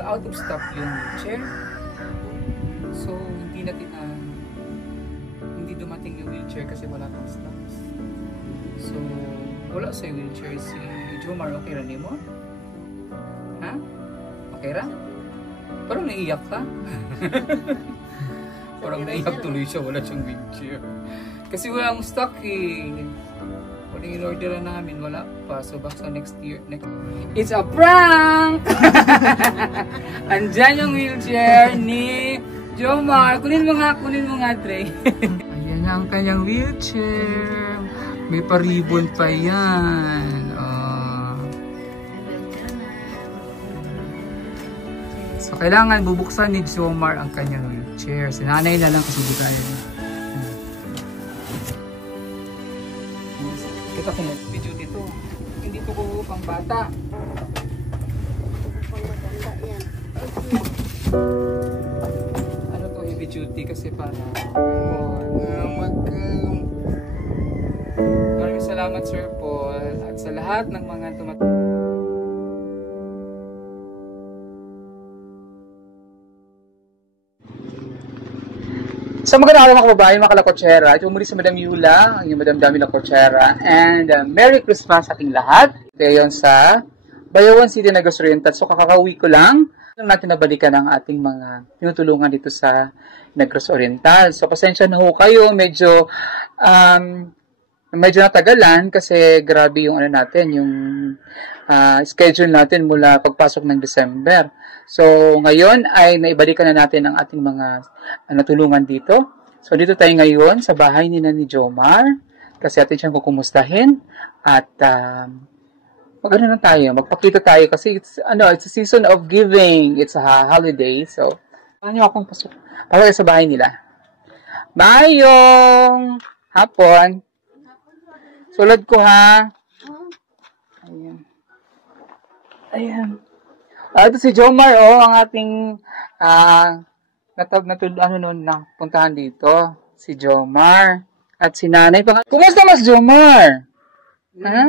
out of stock yung wheelchair. So, hindi dumating yung wheelchair kasi wala pang stocks. So, wala sa wheelchair si Jomar. Okay ra nimo? Ha? Okay ra? Parang naiyak ka? Parang naiyak tuloy siya, wala siyang wheelchair. Kasi walang stock eh. Walang in-order namin, wala pa. So baka next year. It's a prank! Andyan yung wheelchair ni Jomar. Kunin mo nga, Trey. Ayan ang kanyang wheelchair. May paribon pa yan. So kailangan bubuksan ni Jomar ang kanyang wheelchair. Si nanay na lang kasi di kaya. Kita ko video dito. Hindi to ko pang bata. Ano to, heavy duty kasi para maraming salamat Sir Paul at sa lahat ng mga So magandang araw mga kababayan, mga kalakotsera. Ito muli si Madam Yula, ang Madam Dami Lakotsera. And Merry Christmas sa ating lahat. Ngayon sa Bayawan City, Negros Oriental. So kakauwi ko lang natin nabalikan ang ating mga tinutulungan dito sa Negros Oriental. So pasensya na ho kayo, medyo natagalan kasi grabe yung yung schedule natin mula pagpasok ng December. So, ngayon ay naibalikan na natin ang ating mga natulungan dito. So, dito tayo ngayon sa bahay ni Jomar kasi atin siyang kukumustahin at magano na tayo, magpakita tayo kasi it's a season of giving. It's a holiday. So, paano akong pasok sa bahay nila? Mayong hapon. Sulad ko ha. Ayan. Ayan. Ito si Jomar, ang ating puntahan dito. Si Jomar. At si nanay. Kumusta mas Jomar? Ha?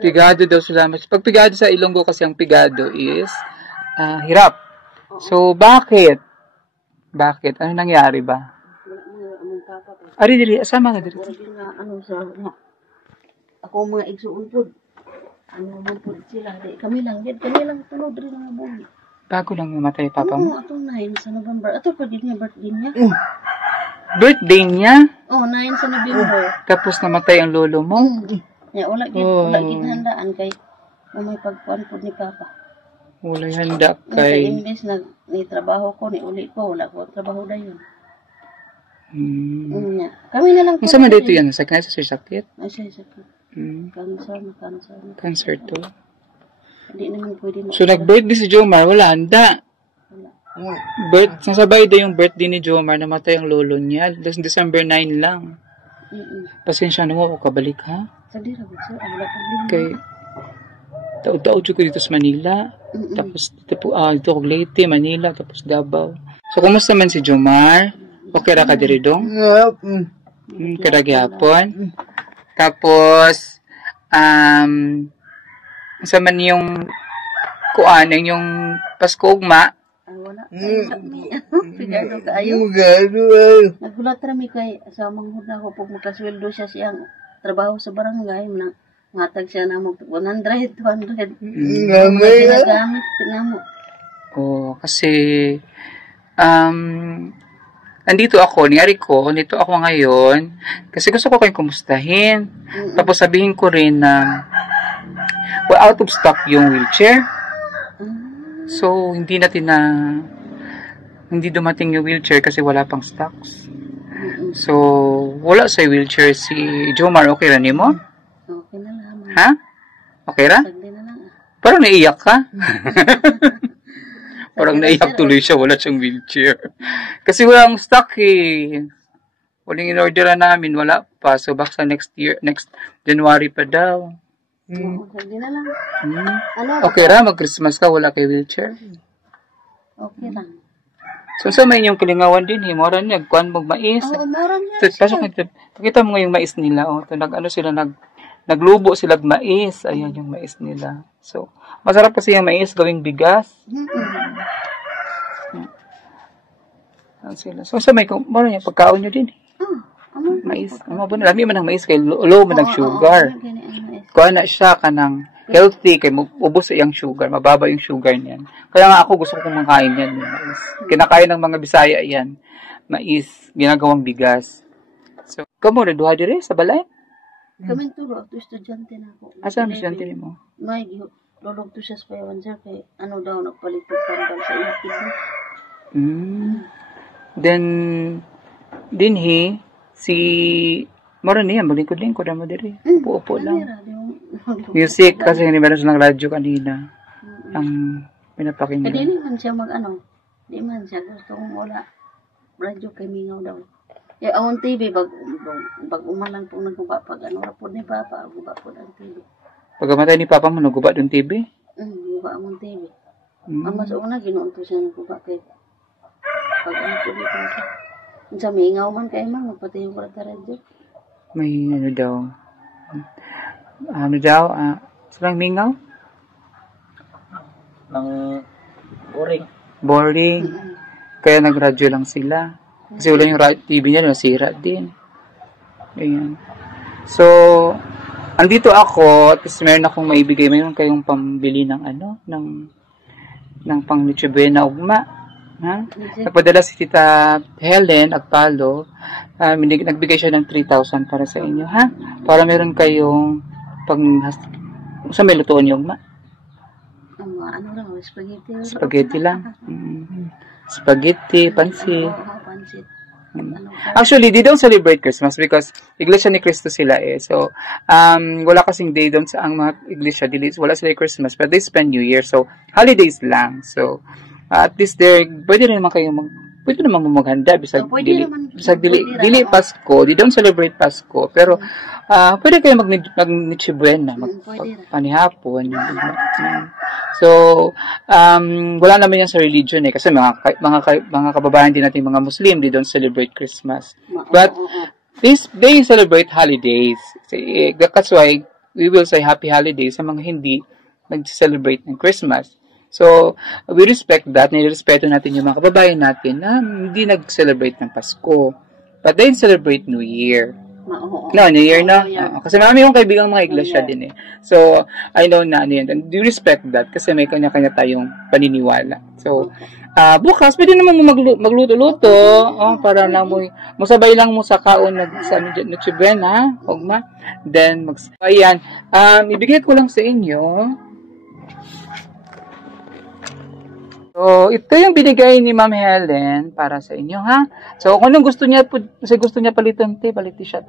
Pigado daw sila. Pag pigado sa Ilonggo kasi ang pigado is hirap. So, bakit? Bakit? Ano nangyari ba? Ari, dili. Asama nga dili. Ako mga igsuon po. Ano mo po sila. Kami lang tulog rin ang buhay. Bago lang namatay papa mo? Oo, atong 9 sa November. Ato pa din niya birthday niya. Birthday niya? Oo, 9 sa November. Tapos namatay ang lolo mo? Wala ginhandaan kay may pagkuhan po ni papa. Wala handa Kay kay... imbes na trabaho ko, uli ko, wala ko trabaho na yun. Kami na lang po. Ang sama dito yan? Sakit sa sakit? Ay, sakit. Cancer to? Hindi naman pwede So, nag-birthday si Jomar, wala handa. Nasabay daw yung birthday ni Jomar, namatay ang lolo niya. December 9 lang. Pasensya na mo, kabalik ha? Sadira, wala pag kay taod-taod ko dito sa Manila. Tapos dito ko Leyte, Manila, tapos Davao. So, kumusta man si Jomar? Okay ra ka diri dong? Kada gyapon. Tapos sa man yung kuaning yung Pasko ugma. Wala. Pigado kaayo. Nagulat ra mi kay sa manghud na ko pag makasweldo siya siyang trabaho sa barangay na matag siya na mo 100, 200. Ginagamit na mo. Kasi nandito ako ngayon kasi gusto ko kayong kumustahin. Tapos sabihin ko rin na out of stock yung wheelchair. So, hindi dumating yung wheelchair kasi wala pang stocks. So, wala sa wheelchair si Jomar. Okay ra nimo? Okay na lang. Ha? Okay ra? Sagdi na lang. Parang naiyak ka? Parang naiyak tuloy siya, wala siyang wheelchair. Kasi walang stock eh. Walang in-order namin, wala pa. So baka next January pa daw. Sagdi na lang. Okay ra, mag-Christmas ka, wala kay wheelchair. Okay lang. So sa may inyong kalingawan din, moran niya, kuhan mong mais. Oo, moran niya. Pasok nito. Pakita mo nga yung mais nila. Sila naglubo sila mais. Ayan yung mais nila. So, masarap kasi yung mais gawing bigas. Ayan sila. So, sa may meron yung pagkaon nyo din. Mais. Ano ba na? Lami man ng mais kay low man ng sugar. Kuha na siya kanang healthy kay ubos yung sugar. Mababa yung sugar niyan. Kaya nga ako gusto ko kumakain yan. Yung mais. Kinakain ng mga Bisaya yan. Mais. Ginagawang bigas. So, kamo na duha dire sa balay? Kami tulo, ito estudyante na ako. Asa ang estudyante mo? May, lulog to siya sa payawan sir, kay ano daw, nagpalitod tanggal sa iyakid mo. Then, dinhi, si Mara niya, maglingkod-lingkod mo diri. Upo-upo lang. Music, kasi hindi meron silang radyo kanina. Ang pinapakinggan. Hindi naman siya hindi man siya gusto kong wala. Radyo kay Mingaw daw. Yung awon TV, bag umalang pong naguba pag rapod ni Papa, guba po ang TV. Pagkamatay ni Papa mo, naguba yung TV? Guba among TV. Ang mas una, ginoon po siya naguba kay pag po ni Papa. Sa Mingaw man kay Mang, magpatay yung karata radyo. May silang Mingaw? Boring. Boring. Kaya nagradyo lang sila. Kasi wala yung TV niya, nasira din. Ayan. So, andito ako, at least meron akong maibigay. Mayroon kayong pambili ng ng pang Noche Buena ugma. Ha? Napadala si Tita Helen Agpalo. Nagbigay siya ng 3,000 para sa inyo, ha? Para meron kayong sa may lutuan yung ugma. Ano lang, spaghetti. Spaghetti lang. Spaghetti, pansit. Pansit. Actually, they don't celebrate Christmas because Iglesia ni Cristo sila eh. So, wala kasing day doon sa ang mga iglesia. Wala sila Christmas, but they spend New Year. So, holidays lang. So, at least pwede naman kayo pwede naman maghanda. Bisag dili Pasko. They don't celebrate Pasko. Pero, pwede kayo mag-Noche Buena. Panihapon. So, wala naman yan sa religion eh. Kasi mga kababayan din natin mga Muslim, they don't celebrate Christmas. But, they celebrate holidays. That's why, we will say happy holidays sa mga hindi nag-celebrate ng Christmas. So, we respect that. Nirespeto natin yung mga kababayan natin na hindi nag-celebrate ng Pasko. But they celebrate New Year. New Year na. Kasi marami yung kaibigang mga iglesia din eh. So, I know na ano yan. And we respect that kasi may kanya-kanya tayong paniniwala. So, bukas, pwede naman mo magluto-luto para na mo masabay lang mo sa kaon sa Noche Buena, ugma. Then, ayan. Ibigay ko lang sa inyo. So, ito yung binigay ni Ma'am Helen para sa inyo, ha? So, kung anong gusto niya palitan, paliti siya,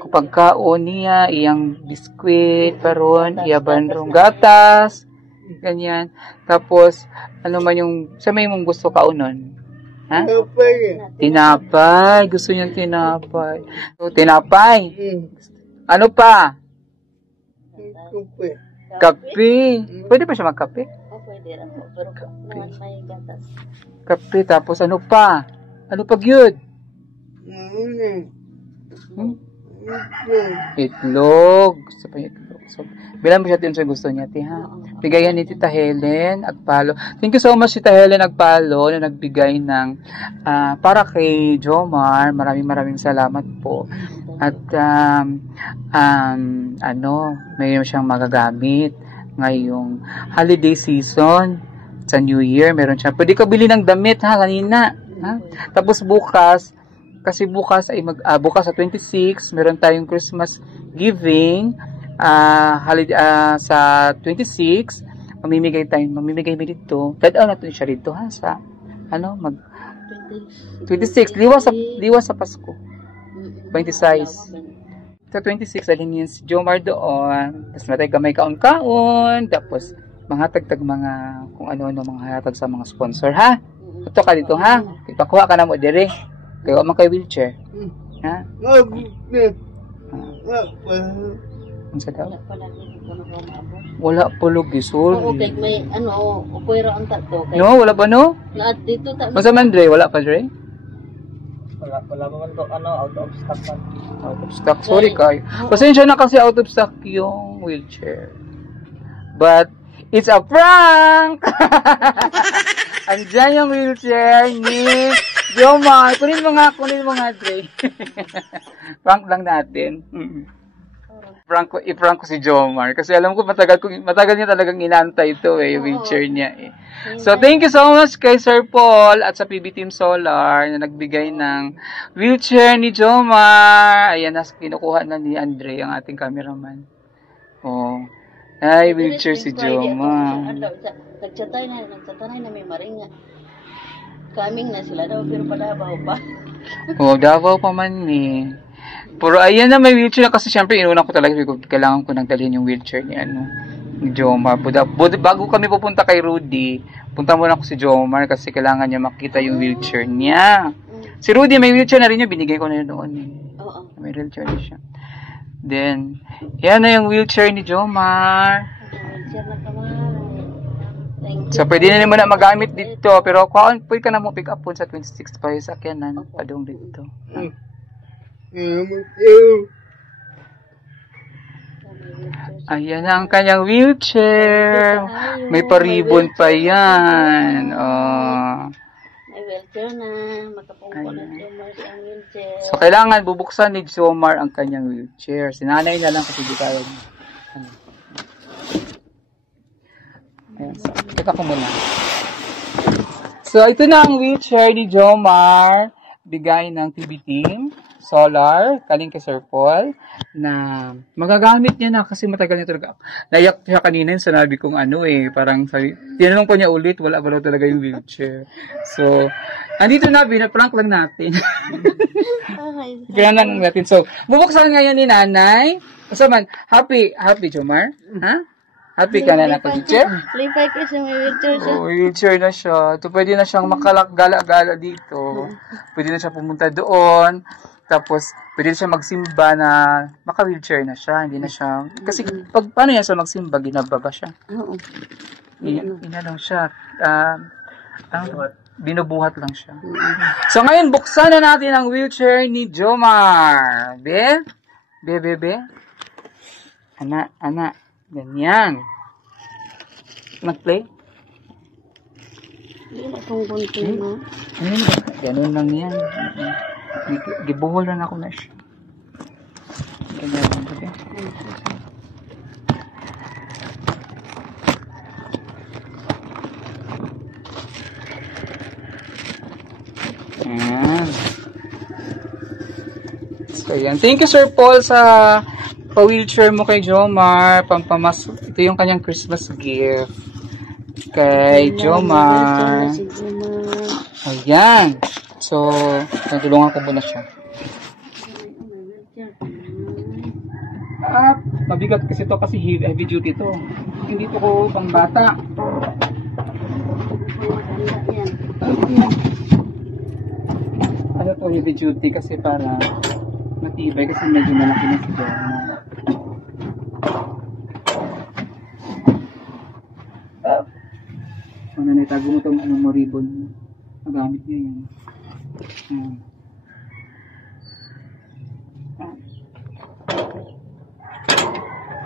kapag kaon niya, iyang biskwit, paron, iyaban rong gatas, ganyan. Tapos, ano man yung, sa may mong gusto kaunon? Ha? Tinapay. Gusto niya tinapay. So, tinapay. Ano pa? Kape. Pwede pa siya magkape? Pwede rin po, pero naman may gatas. Kape, tapos ano pa? Ano pa yun? Itlog. Gusto pa itlog. So, bilang mo siya din sa gusto niya, ha? Bigayan ni Tita Helen Agpalo. Thank you so much, Tita Helen Agpalo, na nagbigay ng para kay Jomar. Maraming salamat po. At mayroon siyang magagamit ngayong holiday season sa New Year. Meron siya. Pwede ka bili ng damit, ha, kanina. Ha? Tapos bukas, kasi bukas ay bukas sa 26, meron tayong Christmas giving holiday, sa 26, mamimigay mo dito. Tadaw natin siya dito, ha, sa 26, liwas sa Pasko. 26. Sa 26, alin yun si Jomar doon. Tapos matay kamay kaon-kaon. Tapos, mga tagtag mga, kung ano-ano, mga hatag sa mga sponsor, ha? Ito ka dito, ha? Ipakuha ka na mo, dire. Kaya man kay wheelchair. Ha? Ang sa daw? Wala po lugi, sorry. Oo, kaya may, upoy ra ang tato. No, wala pa, no? Dito, Masa man, Dre? Wala pa, Dre? Wala pa man to, out of stock man. Out of stock. Sorry kayo. Pasensya na kasi out of stock yung wheelchair. But, it's a prank! Andyan yung wheelchair ni Jomar. Kunin mo nga, Dre. Prank lang natin. I-prank ko si Jomar. Kasi alam ko, matagal niya talagang inantay ito yung wheelchair niya So, thank you so much kay Sir Paul at sa PB Team Solar na nagbigay ng wheelchair ni Jomar. Ayan, kinukuha na ni Andre, ang ating cameraman. Ay, wheelchair si Jomar. Nagchatay na may maringa. Kaming na sila daw, pero padabaw pa. Davao pa man Pero ayan na, may wheelchair na kasi syempre inuna ko talaga, kailangan ko nang dalhin yung wheelchair ni Jomar. Bago kami pupunta kay Rudy, punta muna ako si Jomar kasi kailangan niya makita yung wheelchair niya. Si Rudy may wheelchair na rin niya, binigay ko na yun noon May wheelchair na siya. Then, yan na yung wheelchair ni Jomar. So, pwede na naman na magamit dito. Pero, pwede ka na mo pick up po sa 26 pa yung sakyanan. Padong dito. Ayan na ang kanyang wheelchair. May paribon pa yan. May wheelchair na. Makapungko na Jomar ang wheelchair. So, kailangan bubuksan ni Jomar ang kanyang wheelchair. Sinanay na lang kasi di kaya niya. Ayan, so, kita ko muna. So, ito na ang wheelchair ni Jomar. Bigay ng PB Team Solar, kaling kay Sir Paul, na magagamit niya na kasi matagal niya talaga. Naiyak siya kanina yung sinabi kong parang sabi, tinanong ko niya ulit, wala ba talaga yung wheelchair. So, andito na, pinaprank lang natin. Kaya lang natin. So, bubuksan ngayon ni Nanay. So man, happy Jomar? Ha? Happy ka na na wheelchair? Lipay kasi may wheelchair siya. Wheelchair na siya. So, pwede na siyang gala-gala dito. Pwede na siya pumunta doon. Tapos, pwede siya magsimba na maka-wheelchair na siya. Hindi na siya, kasi paano yan siya magsimba? Ginababa siya. Oo. Ina lang siya. Binubuhat lang siya. So, ngayon, buksan na natin ang wheelchair ni Jomar. Be? Ana. Ganyan. Nag-play? Hindi na itong bunting, no? Ganun lang yan. Gibuhol na ako na siya. Ganyan lang. Okay? Ayan. So, yan. Thank you, Sir Paul, sa pa-wheelchair mo kay Jomar. Ito yung kanyang Christmas gift kay Jomar. Ayan. So, natulungan ko muna siya. Mabigat kasi to kasi heavy duty to. Hindi to ko pang bata. Ano to heavy duty kasi para matibay kasi medyo malaki na si Jomar. Tago mo itong mo ribbon. Magamit niya yan.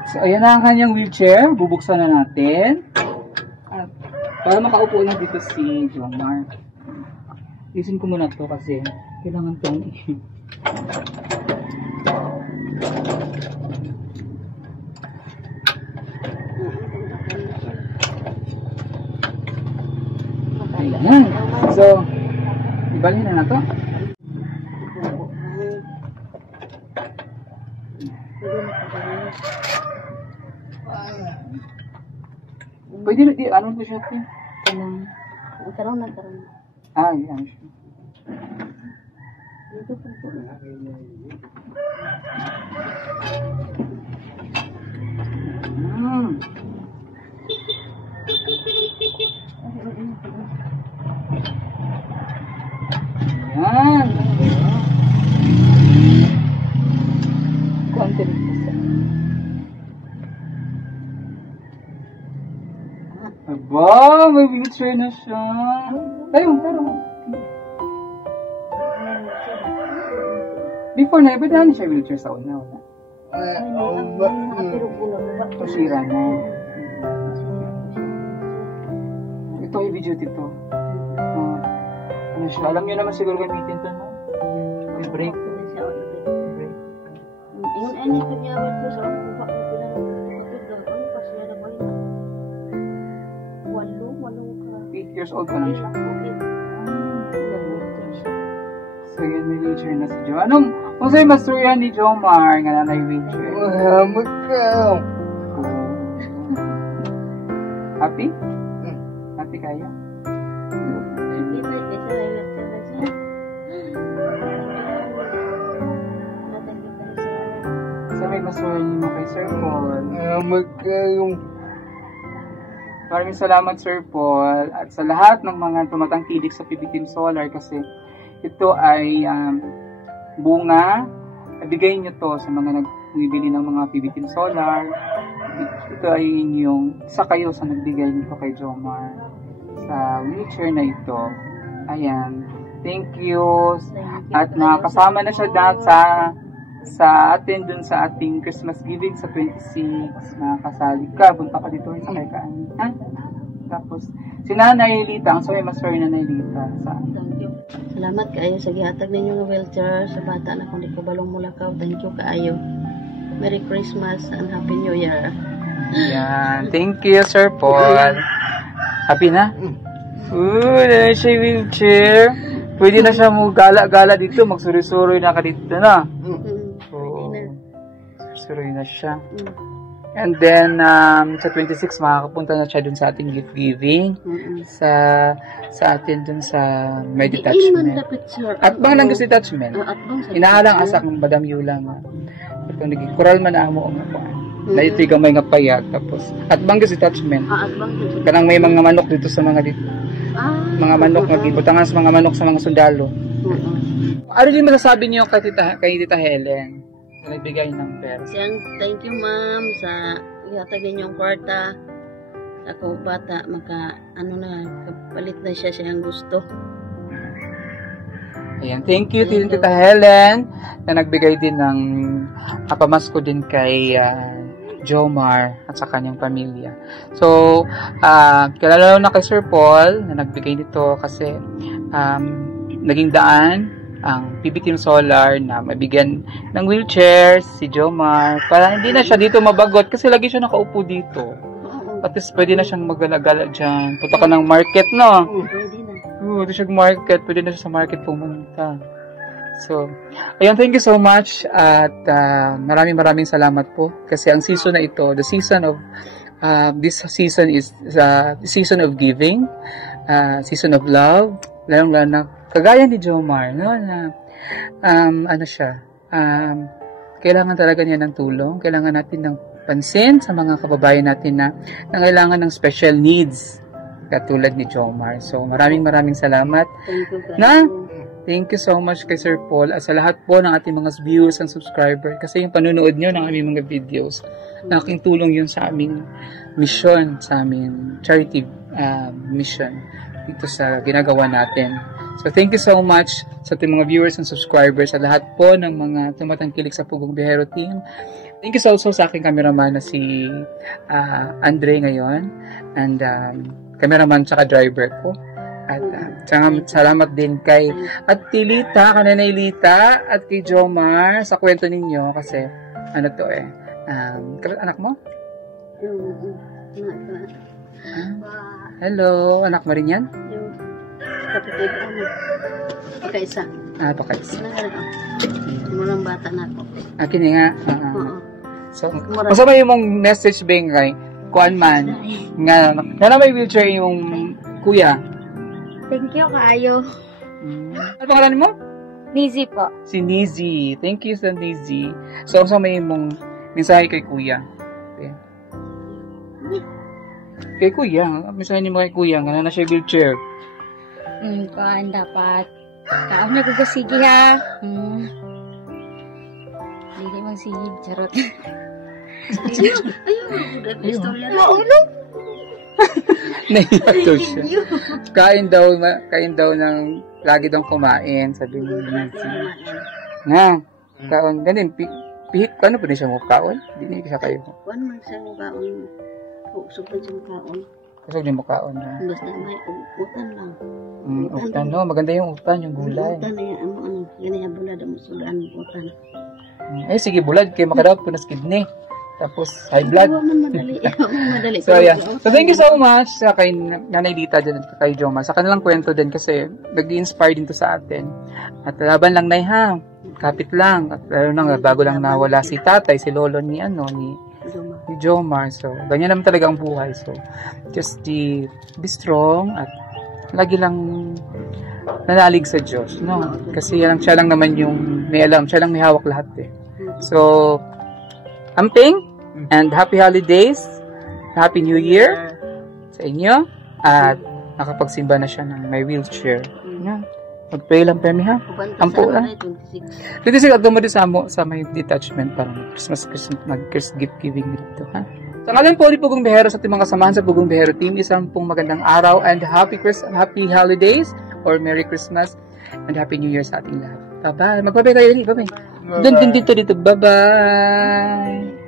So, ayan na ang kanyang wheelchair. Bubuksan na natin. Para makaupo lang dito si Jomar. Isin ko muna to kasi kailangan itong Ayan. So, ibalhin na to. Pwede na, ano po siya? Karoon na. Ayan siya. Dito po. Ayan. Konti rin isa. Aba, may wheelchair na siya. Tayo. Before na, ba't dahil siya wheelchair sa una? Wala. Sira na. Ito, heavy duty to. Ano siya? Alam niyo naman siguro gamitin to, no? May brake. Brake. Yung any kunyawat ko sa baba ko bilang katulad ano pa siya na ba yun? 8 years old pa lang siya. So yun, may wheelchair na si Jo. Anong sa'yo masurihan ni Jomar nga na wheelchair? Happy? Happy kayo? So may masurihan niyo kay Sir Paul. Maraming salamat Sir Paul at sa lahat ng mga tumatangkilik sa PB Team Solar kasi ito ay bunga. Ibigay nyo to sa mga nagbibili ng mga PB Team Solar. Ito ay inyong isa kayo sa nagbigay nito kay Jomar sa wheelchair na ito. Ayan. Thank you. At nakasama na siya sa atin dun sa ating Christmas giving sa 26. Makakasali ka. Punta ka dito sa kay Kaan. Ha? Tapos, si Nanay Lita. Ang sorry, mas sorry Nanay Lita. Thank you. Salamat kaayo sa gihatag ninyo nga wheelchair sa bata na kundi kabalong mulakaw. Thank you kaayo. Merry Christmas and Happy New Year. Yan. Thank you, Sir Paul. Happy na? Na siya wheelchair. Pwede na siya mo gala-gala dito. Magsuri-suri na ka dito na. Suruy na siya. And then, sa 26, makakapunta na siya dun sa ating gift giving. Sa atin dun sa may detachment. At bang lang gusto detachment? Inaalang asak ng Madam Yulang. Ito, kural man na mo. Na ito gamay nga payat. Tapos, at bang gusto detachment? Kanang may mga manok dito sa mga dito. Mga manok, magbutangan sa mga manok sa mga sundalo. Ano din masasabi niyo kay Tita Helen? Nagbigay ng pera. Thank you ma'am sa ihatag ninyong kwarta. Ako bata kapalit na siya siyang gusto. Ayan, thank you Tita Helen na nagbigay din ng pamasko din kay Jomar at sa kanyang pamilya. So, kilala na kay Sir Paul na nagbigay nito kasi naging daan ang PB Team Solar na mabigyan ng wheelchair si Jomar para hindi na siya dito mabagot kasi lagi siya nakaupo dito. At least pwede na siyang magala-gala dyan. Punta ka ng market, no? Pwede siya market. Pwede na siya sa market pumunta. So, ayun, thank you so much at maraming salamat po kasi ang season na ito, the season of this season is the season of giving, season of love, lalong-lalo na kagaya ni Jomar, no, na ano siya, kailangan talaga niya ng tulong, kailangan natin ng pansin sa mga kababayan natin na kailangan ng special needs katulad ni Jomar. So, maraming salamat. Thank you so much kay Sir Paul at sa lahat po ng ating mga viewers and subscriber kasi yung panunood nyo ng aming mga videos, naking tulong yun sa aming mission, sa aming charity mission dito sa ginagawa natin. So, thank you so much sa ating mga viewers and subscribers at lahat po ng mga tumatangkilik sa Pugong Biyahero Team. Thank you also sa aking cameraman na si Andre ngayon and cameraman tsaka driver ko. At salamat din kay Ate Lita, Kananay Lita at kay Jomar sa kwento ninyo kasi ano to anak mo? Hello, anak mo rin yan? Kapatid ano? Pakaisa. Pakaisa. Mulang bata na ako. Akin nga. So, masama yung mong message ba yung kay kuan man nga may wheelchair yung kuya. Thank you kaayo. Ano pangalan mo? Nizi po. Si Nizi. Thank you sa Nizi. So, masama yung mong mensahe kay kuya. Okay. Kay kuya. Mensahe niyo mo kay kuya nga na siya wheelchair. Kuan dapat. Kaon na sige ha. Hindi mang sige. Charot. Ayun. Naiyato siya. Kain daw ng lagi daw kumain. Sabi niya. Nga. Kaon, ganin, pihit ka, ano po siya mo kaon? Hindi siya kayo. Kuan man sa mga kaon. Usok na sa mga kaon. Kusog niyo mo kaon na. Basta may utan lang. Utan, no? Maganda yung utan, yung gulay. Utan na yan, ano, ganyan bulad ang sudan, utan. Sige, bulad, kayo makadawat po na kidney. Tapos, high blood. Madali. Madali. So, yeah. So, thank you so much sa kay Nanay Dita dyan at kay Joma. Sa kanilang kwento din kasi nag-inspire din to sa atin. At laban lang, Nay, ha? Kapit lang. At lalo na, bago lang nawala si tatay, si lolo ni Jomar. So, ganyan naman talaga ang buhay. So, just be strong at lagi lang nanalig sa Diyos, no? Kasi siya lang naman yung may alam, siya lang may hawak lahat eh. So, amping and happy holidays, happy new year sa inyo at nakapagsimba na siya ng may wheelchair. No? Mag-pray lang, Pemi, ha? Ampo lang. 26 at dumadi sa may detachment para mag-Christmas gift giving dito, ha? Sa ngalan po ni Pugong Behero sa ating mga kasamahan sa Pugong Behero team, isang pong magandang araw and happy holidays or Merry Christmas and Happy New Year sa ating lahat. Bye-bye. Magbabay tayo ulit. Bye-bye. Doon din dito. Bye-bye.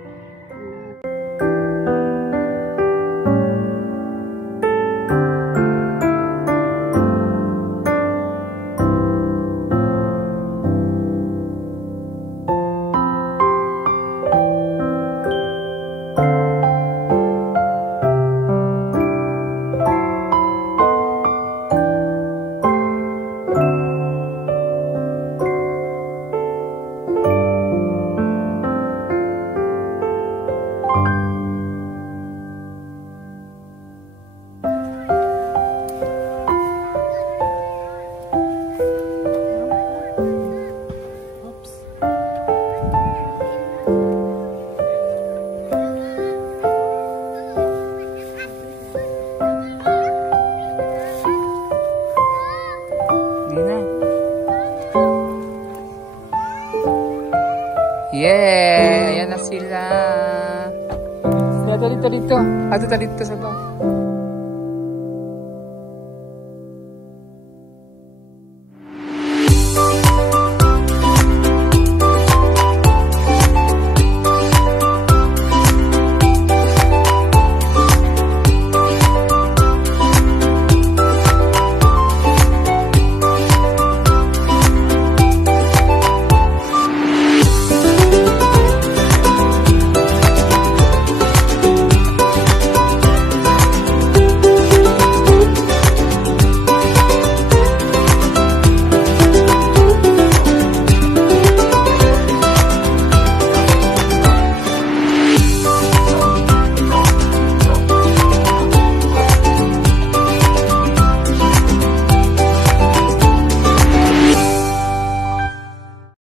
Yeah! Ayan na sila. Dito. Dito sa ba?